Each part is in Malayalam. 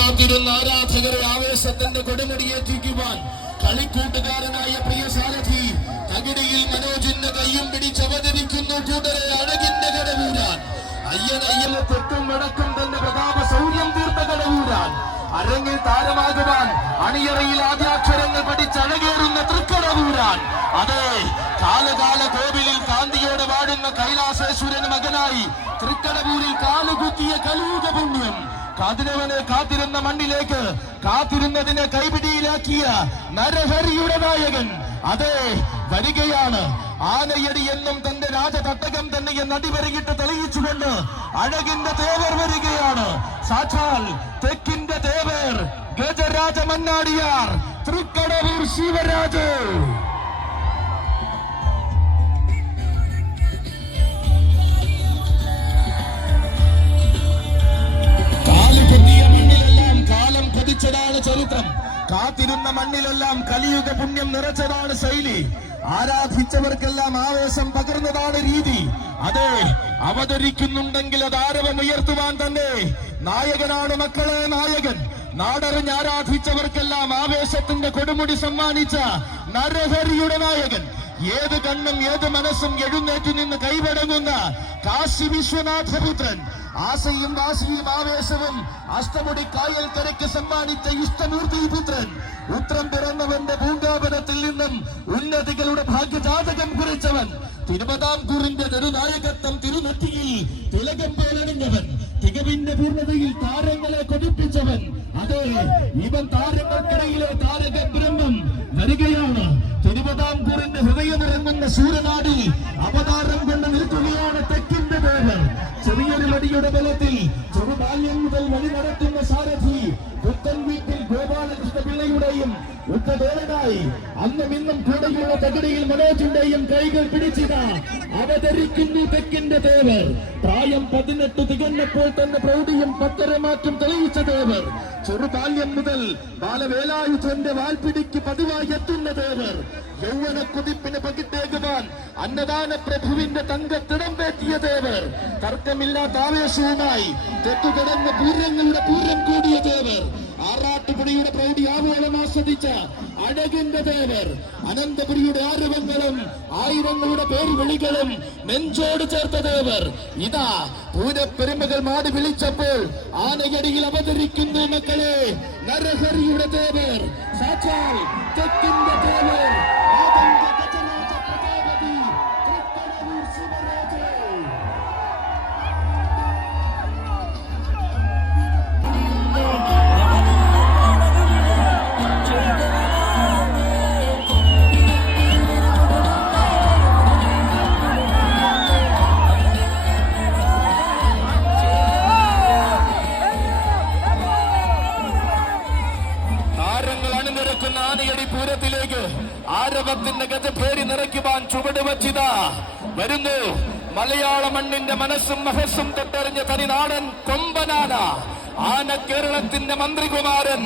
കാത്തിരുന്ന ആരാധകരെ ആവേശത്തിന്റെ കൊടുമുടിയേറ്റിക്കുവാൻ കളിക്കൂട്ടുകാരനായ പ്രിയ സാരഥി തകിടിയിൽ മനോജിന്റെ കയ്യും പിടിച്ചവതരിക്കുന്നു. കൂട്ടരെ അഴകിന്റെ കടവൂരാൻ അയ്യനയ്യലെ തെക്കും വടക്കും തന്നെ പ്രതാപ സൗര്യം തീർത്ത കടവൂരാൻ അരങ്ങിൽ താരമാകുവാൻ അണിയറയിൽ ആദ്യാക്ഷരങ്ങൾ പഠിച്ചഴകേറുന്ന തൃക്കടവൂരാൻ. അതെ, കാലകാല കോവിലിൽ കാന്തിയോടെ വാടുന്ന കൈലാസേശ്വരന് മകനായി തൃക്കടവൂരിൽ കാലുകുത്തിയ കലൂക പുണ്യം. കാതിരവനെ കാത്തിരുന്ന മണ്ണിലേക്ക് കാത്തിരുന്നതിനെ കൈപിടിയിലാക്കിയ നരഹരിയുടെ നായകൻ അതെ വരികയാണ്. ആനയടി എന്നും തന്റെ രാജതട്ടകം തന്നെ നടിവരയിട്ട് തെളിയിച്ചുകൊണ്ട് അഴകിന്റെ തേവർ വരികയാണ്. സാക്ഷാൽ തെക്കിന്റെ തേവർ ഗജരാജ മന്നാടിയാർ തൃക്കടവൂർ ശിവരാജ്. കാലം കൊതിച്ചതാണ് ചരിത്രം. കാത്തിരുന്ന മണ്ണിലെല്ലാം കലിയുഗ പുണ്യം നിറച്ചതാണ് ശൈലി. ആരാധിച്ചവർക്കെല്ലാം ആവേശം പകർന്നതാണ് രീതി. അതെ, അവതരിക്കുന്നുണ്ടെങ്കിൽ അത് ആരവമുയർത്തുവാൻ തന്നെ നായകനാണ് മക്കളെ നായകൻ. നാടറിഞ്ഞ് ആരാധിച്ചവർക്കെല്ലാം ആവേശത്തിന്റെ കൊടുമുടി സമ്മാനിച്ച നരഹരിയുടെ നായകൻ. ഏത് കണ്ണും ഏത് മനസ്സും എഴുന്നേറ്റു നിന്ന് കൈവടങ്ങുന്ന കാശി വിശ്വനാഥപുത്രൻ. ആശയും വാശിയും ആവേശവും അഷ്ടമുടി കായൽ കരയ്ക്ക് സമ്മാനിച്ച ഇഷ്ടമൂർത്തി പുത്രൻ. ഉത്രം പിറന്നവന്റെ പൂങ്കാവനത്തിൽ നിന്നും ഉന്നതികളുടെ ഭാഗ്യജാതകം കുറിച്ചവൻ. തിരുവിതാംകൂറിന്റെ നെടുനായകത്വം തിരുനെറ്റിയിൽ തിലകം പോലണിഞ്ഞവൻ. തികവിന്റെ പൂർണ്ണതയിൽ താരങ്ങളെ കൊതിപ്പിച്ചവൻ. അതെ, ഇവൻ താരങ്ങൾക്കിടയിലെ താരക ബ്രഹ്മം വരികയാണ്. തിരുവിതാംകൂറിന്റെ ഹൃദയമിറങ്ങുന്ന സൂര്യനാടിൽ അവതാരം കൊണ്ട് നിൽക്കുകയാണ് തെക്കിന്റെ ദേവർ. ചെറിയൊരു വടിയുടെ ബലത്തിൽ ചെറുബാല്യം മുതൽ വഴി നടത്തുന്ന സാരഥി പുത്തൻ വീട്ടിൽ ഗോപാലകൃഷ്ണ പിള്ളയുടെയും ഉത്തരേനായി അന്നും ഇന്നും കൂടെയുള്ള തകടിയിൽ മനോജിന്റെയും കൈകൾ പിടിച്ചിത അവതരിക്കുന്നു തെക്കിന്റെ ദേവർ. പ്രായം 18 തികഞ്ഞപ്പോൾ തന്നെ പ്രൗഢിയും പത്തരമാറ്റം തെളിയിച്ച ദേവർ. ചെറുബാല്യം മുതൽ ബാലവേലായുധന്റെ വാൽപിടിക്ക് പതിവായി എത്തുന്ന ദേവർ. യൗവന കുതിപ്പിന് പകിട്ടേകുവാൻ അന്നദാന പ്രഭുവിന്റെ തങ്കത്തിടം പേറ്റിയ ദേവർ. തർക്കമില്ലാത്ത ആവേശവുമായി തെറ്റുകിടന്ന പൂരങ്ങളുടെ പൂരം കൂടിയ ദേവർ. ആറാട്ടുപുടിയുടെ പ്രൗഢി ആവോളം ആസ്വദിച്ച അഴകിന്റെ ദേവർ. അനന്തപുരിയുടെ ആരവങ്ങളും ആയിരങ്ങളുടെ പേർവിളികളും നെഞ്ചോട് ചേർത്ത ദേവർ. ഇതാ പൂരപ്പെരുമകൾ മാടി വിളിച്ചപ്പോൾ ആനയടിയിൽ അവതരിക്കുന്നു മക്കളെ നരഹരിയുടെ ദേവർ. സാക്ഷാൽ തെക്കിന്റെ ദേവർ ആനയടി പൂരത്തിലേക്ക് ആരവത്തിന്റെ ഗജഭേരി നിറയ്ക്കുവാൻ ചുവട് വച്ചിതാ വരുന്നു. മലയാള മണ്ണിന്റെ മനസ്സും മഹസ്സും തൊട്ടറിഞ്ഞ തനിനാടൻ കൊമ്പനാന ആന കേരളത്തിന്റെ മന്ത്രികുമാരൻ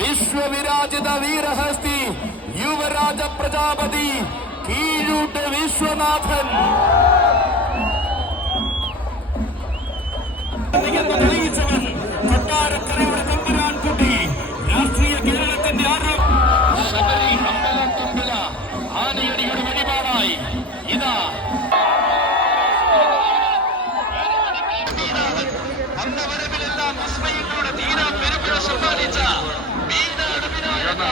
വിശ്വവിരാജിത വീരഹസ്തി യുവരാജ പ്രജാപതി കീഴൂട്ട് വിശ്വനാഥൻ. തെളിയിച്ചവൻ കൊട്ടാരക്കരയുടെ തമ്പുരാൻകുട്ടി രാഷ്ട്രീയ കേരളത്തിന്റെ ശബരി അമ്പല ആനയടിയുടെ വഴിപാടായി ഇതാ വന്ന വരവിലെല്ലാം വിസ്മയങ്ങളുടെ തീരാ പെരുമഴ സമ്മാനിച്ച വീരാട് വിനായക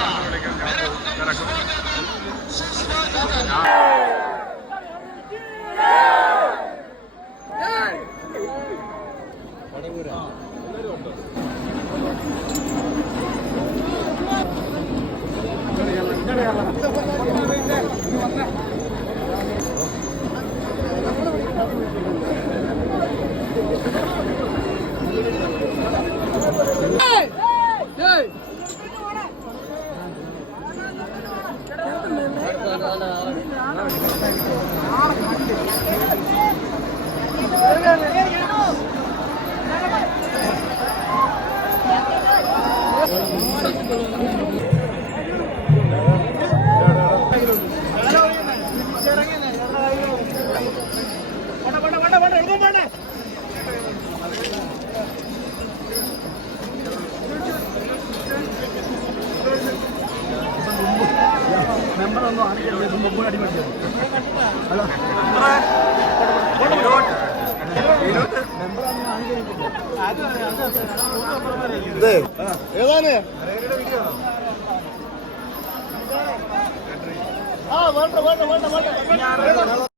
ഏതാണ് വേണ്ട